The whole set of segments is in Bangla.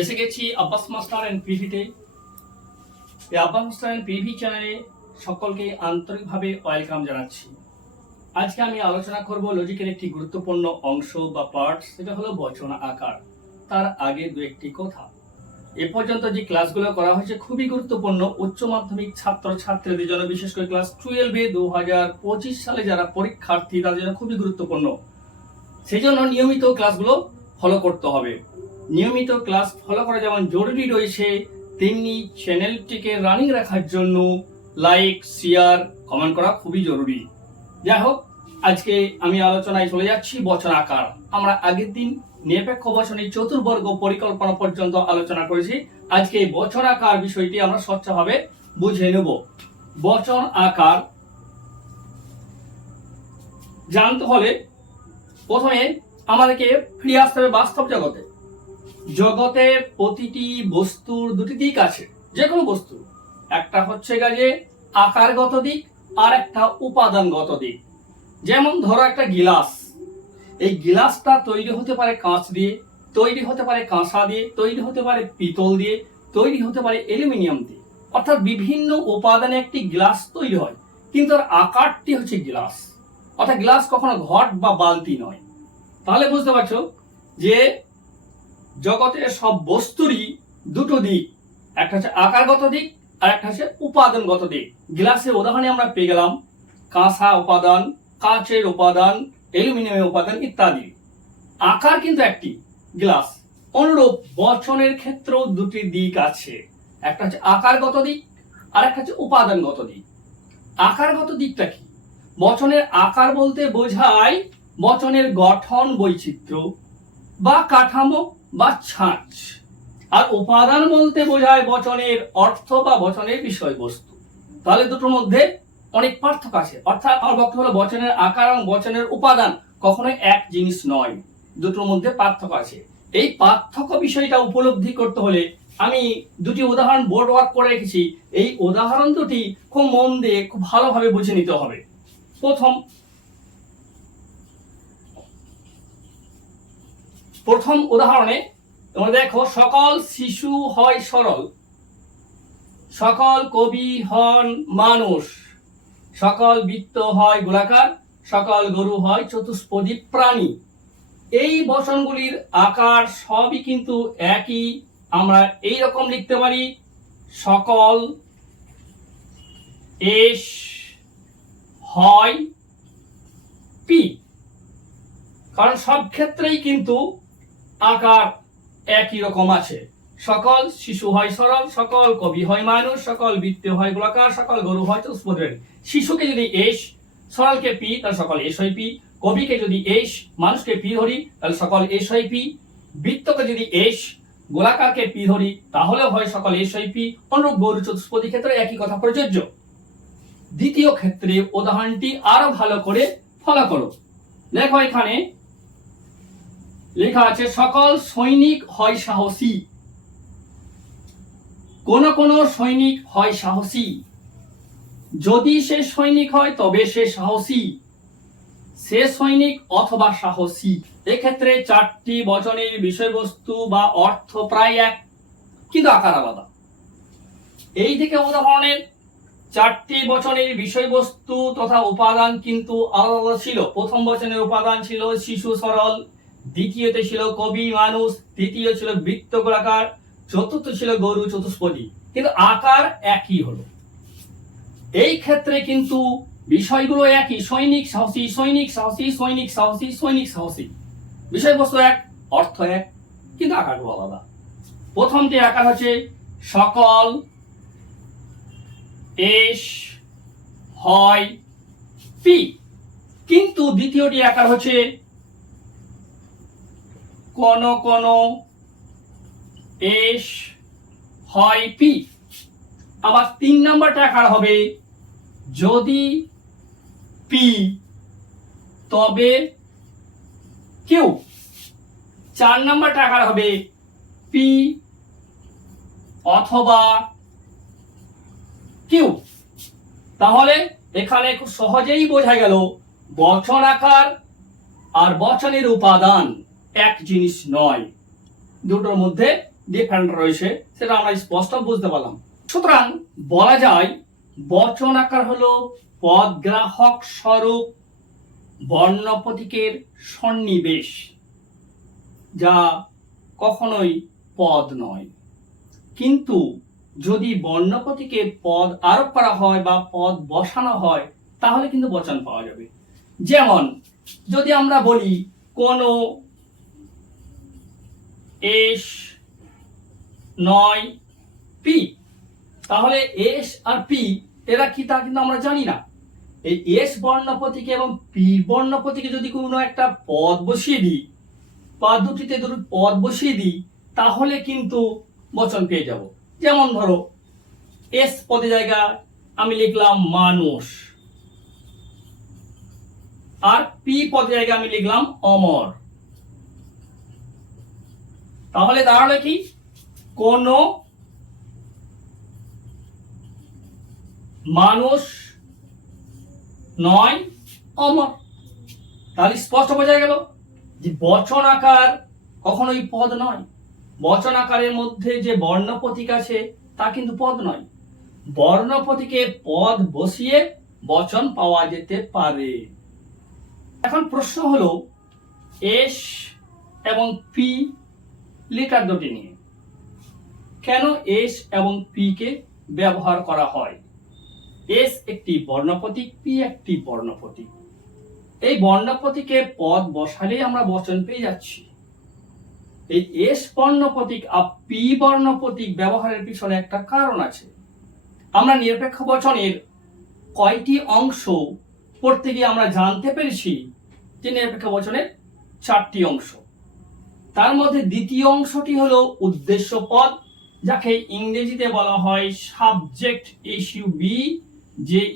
এসে গেছি আব্বাস মাস্টার এন্ড পিভিতে। এই আব্বাস মাস্টার এন্ড পিভি চ্যানেলে সকলকে আন্তরিকভাবে ওয়েলকাম জানাচ্ছি। আজকে আমি আলোচনা করব লজিকের একটি গুরুত্বপূর্ণ অংশ বা পার্ট, সেটা হলো বচন আকার। তার আগে দু একটি কথা। এ পর্যন্ত যে ক্লাসগুলো করা হয়েছে খুবই গুরুত্বপূর্ণ উচ্চ মাধ্যমিক ছাত্র ছাত্রীদের জন্য, বিশেষ করে ক্লাস 12 2025 সালে যারা পরীক্ষার্থী তাদের জন্য খুবই গুরুত্বপূর্ণ। সেই জন্য নিয়মিত ক্লাসগুলো ফলো করতে হবে। নিয়মিত ক্লাস ফলো করা যেমন জরুরি রয়েছে, তেমনি চ্যানেলটিকে রানিং রাখার জন্য লাইক, শেয়ার, কমেন্ট করা খুবই জরুরি। যাই হোক, আজকে আমি আলোচনায় চলে যাচ্ছি বচন আকার। আমরা আগের দিন নিরপেক্ষ বচনের চতুর্বর্গ পরিকল্পনা পর্যন্ত আলোচনা করেছি। আজকে এই বচন আকার বিষয়টি আমরা স্বচ্ছভাবে বুঝে নেব। বচন আকার জানতে হলে প্রথমে আমাদেরকে ফিরে আসতে হবে বাস্তব জগতে। জগতের প্রতিটি বস্তুর দুটি দিক আছে, যে কোনো বস্তু। একটা হচ্ছে যে আকারগত দিক, আর একটা উপাদানগত দিক। যেমন ধরো একটা গিলাস, এই গিলাসটা তৈরি হতে পারে কাঁচ দিয়ে, তৈরি হতে পারে কাঁসা দিয়ে, তৈরি হতে পারে পিতল দিয়ে, তৈরি হতে পারে অ্যালুমিনিয়াম দিয়ে। অর্থাৎ বিভিন্ন উপাদানে একটি গ্লাস তৈরি হয়, কিন্তু তার আকারটি হচ্ছে গ্লাস। অর্থাৎ গ্লাস কখনো ঘট বা বালতি নয়। তাহলে বুঝতে পারছো যে জগতের সব বস্তুরই দুটো দিক, একটা হচ্ছে আকারগত দিক আর একটা হচ্ছে উপাদানগত দিক। গ্লাসের উদাহরণে আমরা পেয়ে গেলাম কাঁসা উপাদান, কাঁচের উপাদান, অ্যালুমিনিয়ামের উপাদান ইত্যাদি। আকার কিন্তু একটি গ্লাস। অনুরূপ বচনের ক্ষেত্রেও দুটি দিক আছে, একটা হচ্ছে আকারগত দিক আর একটা হচ্ছে উপাদানগত দিক। আকারগত দিকটা কি? বচনের আকার বলতে বোঝায় বচনের গঠন বৈচিত্র্য বা কাঠামো বা ছাঁচ, আর উপাদান বলতে বোঝায় বচনের অর্থ বা বচনের বিষয়বস্তু। তাহলে দুটোর মধ্যে অনেক পার্থক্য আছে। অর্থাৎ আমার বক্তব্য হলো বচনের আকার এবং বচনের উপাদান কখনোই এক জিনিস নয়, দুটোর মধ্যে পার্থক্য আছে। এই পার্থক্য বিষয়টা উপলব্ধি করতে হলে আমি দুটি উদাহরণ বোর্ড ওয়ার্ক করে রেখেছি। এই উদাহরণ দুটি খুব মন দিয়ে খুব ভালোভাবে বুঝে নিতে হবে। প্রথম উদাহরণে তোমরা দেখো, সকল শিশু হয় সরল, সকল কবি হন মানুষ, সকল বৃত্ত হয় গোলাকার, সকল গরু হয় চতুষ্পদী প্রাণী। এই বচনগুলির আকার সবই কিন্তু একই। আমরা এই রকম লিখতে পারি, সকল এস হয় পি, কারণ সব ক্ষেত্রেই কিন্তু আকার একই রকম আছে। সকল শিশু হয় সরল, সকল কবি হয় মানুষ, সকল বৃত্ত হয় গোলাকার, সকল গরু হয় চতুষ্পদী প্রাণী। শিশুকে যদি এস, সরলকে পি, তাহলে সকল এস হয় পি। কবিকে যদি এস, মানুষকে পি ধরি, তাহলে সকল এস হয় পি। বৃত্তকে যদি এস, গোলাকারকে পি ধরি, তাহলেও হয় সকল এস হয় পি। অনুরূপ গরু চতুষ্পদী ক্ষেত্রে একই কথা প্রযোজ্য। দ্বিতীয় ক্ষেত্রে উদাহরণটি আরো ভালো করে ফলো করো। দেখো এখানে লেখা আছে, সকল সৈনিক হয় সাহসী, কোন কোন সৈনিক হয় সাহসী, যদি সে সৈনিক হয় তবে সে সাহসী, সে সৈনিক অথবা সাহসী। এক্ষেত্রে চারটি বচনের বিষয়বস্তু বা অর্থ প্রায় এক, কিন্তু আকার আলাদা। এই দিকে উদাহরণের চারটি বচনের বিষয়বস্তু তথা উপাদান কিন্তু আলাদা ছিল। প্রথম বচনের উপাদান ছিল শিশু সরল, দ্বিতীয়তে ছিল কবি মানুষ, তৃতীয় ছিল বৃত্ত গোলাকার, চতুর্থ ছিল গরু চতুষ্পদী, কিন্তু আকার একই হলো। এই ক্ষেত্রে কিন্তু বিষয়গুলো একই, সৈনিক সাহসী, সৈনিক সাহসী, সৈনিক সাহসী, সৈনিক সাহসী। বিষয়বস্তু এক, অর্থ এক, কিন্তু আকারগুলো আলাদা। প্রথমটি আকার হচ্ছে সকল এস হয় পি, কিন্তু দ্বিতীয়টি আকার হচ্ছে কোন কোন এস হয় পি। আবার 3 নম্বরটা আকার হবে যদি পি তবে কিউ। 4 নম্বরটা আকার হবে পি অথবা কিউ। তাহলে এখানে খুব সহজেই বোঝা গেল বচন আকার আর বচনের উপাদান এক জিনিস নয়, দুটোর মধ্যে ডিফারেন্ট রয়েছে সেটা আমরা স্পষ্ট বুঝতে পারলাম। সুতরাং বলা যায় বচন আকার হলো পদগ্রাহক স্বরূপ বর্ণ প্রতীকের সন্নিবেশ, যা কখনোই পদ নয়। কিন্তু যদি বর্ণ প্রতীকে পদ আরোপ করা হয় বা পদ বসানো হয় তাহলে কিন্তু বচন পাওয়া যাবে। যেমন যদি আমরা বলি কোনো এস নয় পি, তাহলে এস আর পি এরা কি তা কিন্তু আমরা জানি না। এই এস বর্ণ প্রতীকে এবং পি বর্ণ প্রতীকে যদি কোনো একটা পদ বসিয়ে দিই বা দুটিতে দুটো পদ বসিয়ে দিই তাহলে কিন্তু বচন পেয়ে যাব। যেমন ধরো এস পদের জায়গায় আমি লিখলাম মানুষ, আর পি পদের জায়গায় আমি লিখলাম অমর, তাহলে দাঁড়ালো কি কোন মানুষ নয় অমর। তাহলে স্পষ্ট বোঝা গেল যে বচন আকার কখনোই পদ নয়। বচন আকারের মধ্যে যে বর্ণ প্রতীক আছে তা কিন্তু পদ নয়। বর্ণ প্রতীকে পদ বসিয়ে বচন পাওয়া যেতে পারে। এখন প্রশ্ন হলো এস এবং পি লেটার দুটি নিয়ে। কেন এস এবং পি কে ব্যবহার করা হয়? এস একটি বর্ণ প্রতীক, পি একটি বর্ণ প্রতীক। এই বর্ণ প্রতীকে পদ বসালেই আমরা বচন পেয়ে যাচ্ছি। এই এস বর্ণ প্রতীক আর পি বর্ণ প্রতীক ব্যবহারের পিছনে একটা কারণ আছে। আমরা নিরপেক্ষ বচনের কয়টি অংশ পড়তে গিয়ে আমরা জানতে পেরেছি যে নিরপেক্ষ বচনের 4টি অংশ। তার মধ্যে দ্বিতীয় অংশটি হলো উদ্দেশ্য পদ, যাকে ইংরেজিতে বলা হয় সাবজেক্ট, SUBJECT।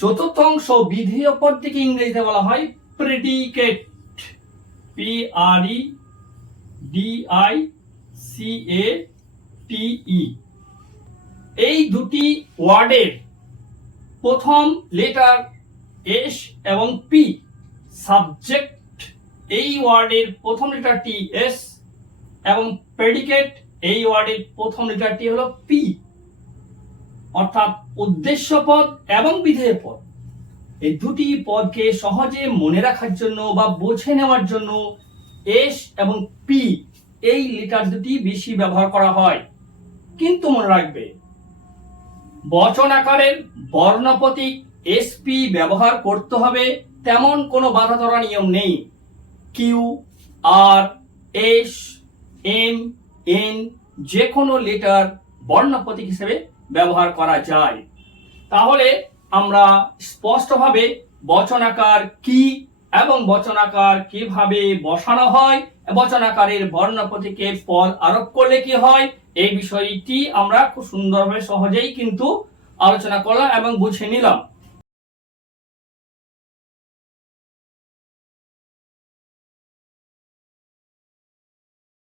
চতুর্থ অংশ বিধেয় পদটিকে ইংরেজিতে বলা হয় প্রেডিকেট, PREDICATE। এই দুটি ওয়ার্ডের প্রথম লেটার এস এবং পি। সাবজেক্ট এই ওয়ার্ডের প্রথম লেটারটি এস এবং প্রেডিকেট এই ওয়ার্ডের প্রথম লেটারটি হলো পি, অর্থাৎ উদ্দেশ্য পদ এবং বিধেয় পদ। এই দুটি পদকে সহজে মনে রাখার জন্য বা বুঝে নেওয়ার জন্য এস এবং পি এই লেটার দুটি বেশি ব্যবহার করা হয়। কিন্তু মনে রাখবে বচন আকারের বর্ণ প্রতীক এসপি ব্যবহার করতে হবে তেমন কোনো বাধা ধরা নিয়ম নেই। কিউ, আর, এস, এম, এন যে কোনো লেটার বর্ণ প্রতীক হিসেবে ব্যবহার করা যায়। তাহলে আমরা স্পষ্টভাবে বচন আকার কি এবং বচন আকার কিভাবে বসানো হয়, বচন আকারের বর্ণ প্রতীকে পদ আরোপ করলে কি হয়, এই বিষয়টি আমরা খুব সুন্দরভাবে সহজেই কিন্তু আলোচনা করলাম এবং বুঝে নিলাম।